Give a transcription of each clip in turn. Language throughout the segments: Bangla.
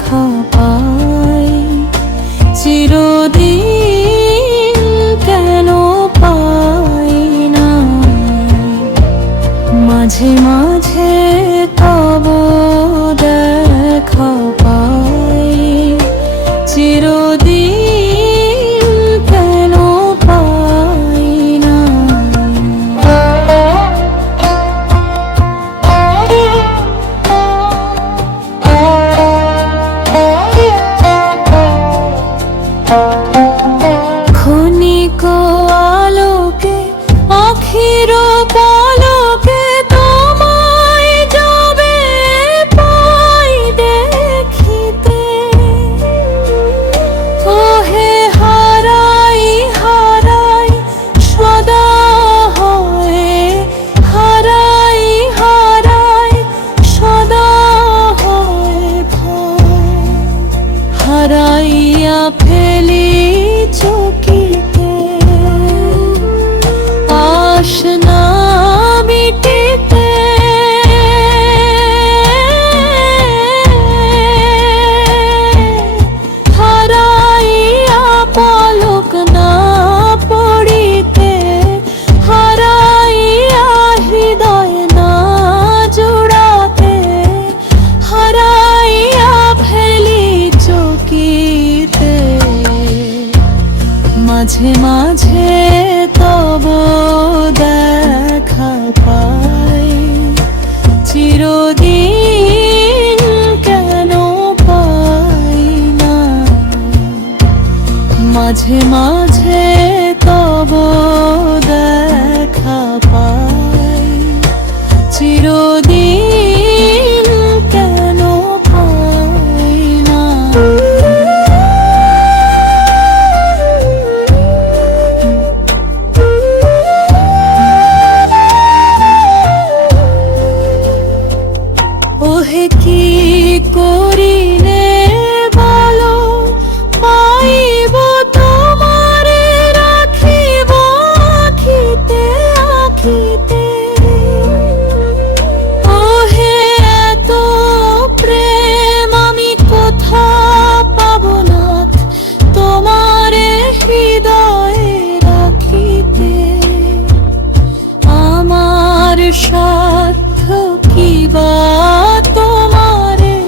দেখা পাই, চিরদিন কেন পাই না। মাঝে মাঝে তব দেখা পাই, চিরদিন কেন পাই না। ক্ষণিক আলোকে আখির পলকে তোমায় যাবে পাই দেখিতে। ওহে হারাই হারাই সদা হয়, হারাই হারাই সদা হয় ভয়। হারাইয়া ফেলি চকিতে আশ না মিটিতে। হারাইয়া পলক না পড়িতে, হারাইয়া হৃদয় না জোড়াতে। হারাইয়া ফেলি চকিতে, মাঝে মাঝে তব দেখা পাই, চিরদিন কেন পাই না। মাঝে মাঝে তব দেখা পাই, চিরদিন কেন পাই না। ওহে কি করিলে বলো পাইব তোমারে, রাখিব আখিতে আখিতে। ওহে এত প্রেম আমি কোথা পাব না, তোমারে হৃদয়ে রাখিতে। আমার সাধ্য কি বা তোমারে,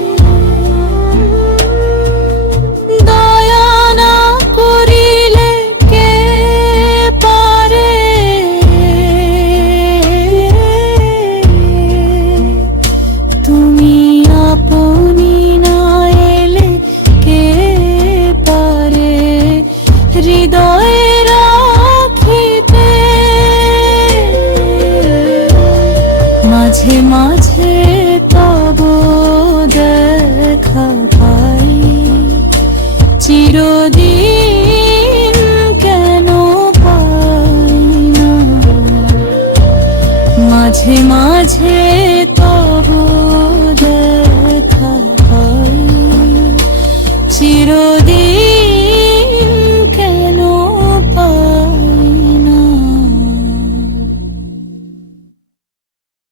দয়া না করিলে কে পারে। তুমি আপনি না এলে কে পারে হৃদয়ে রাখিতে। মাঝে মাঝে তব দেখা পাই, চিরদিন কেন পাই না। মাঝে মাঝে তব দেখা পাই, চিরদিন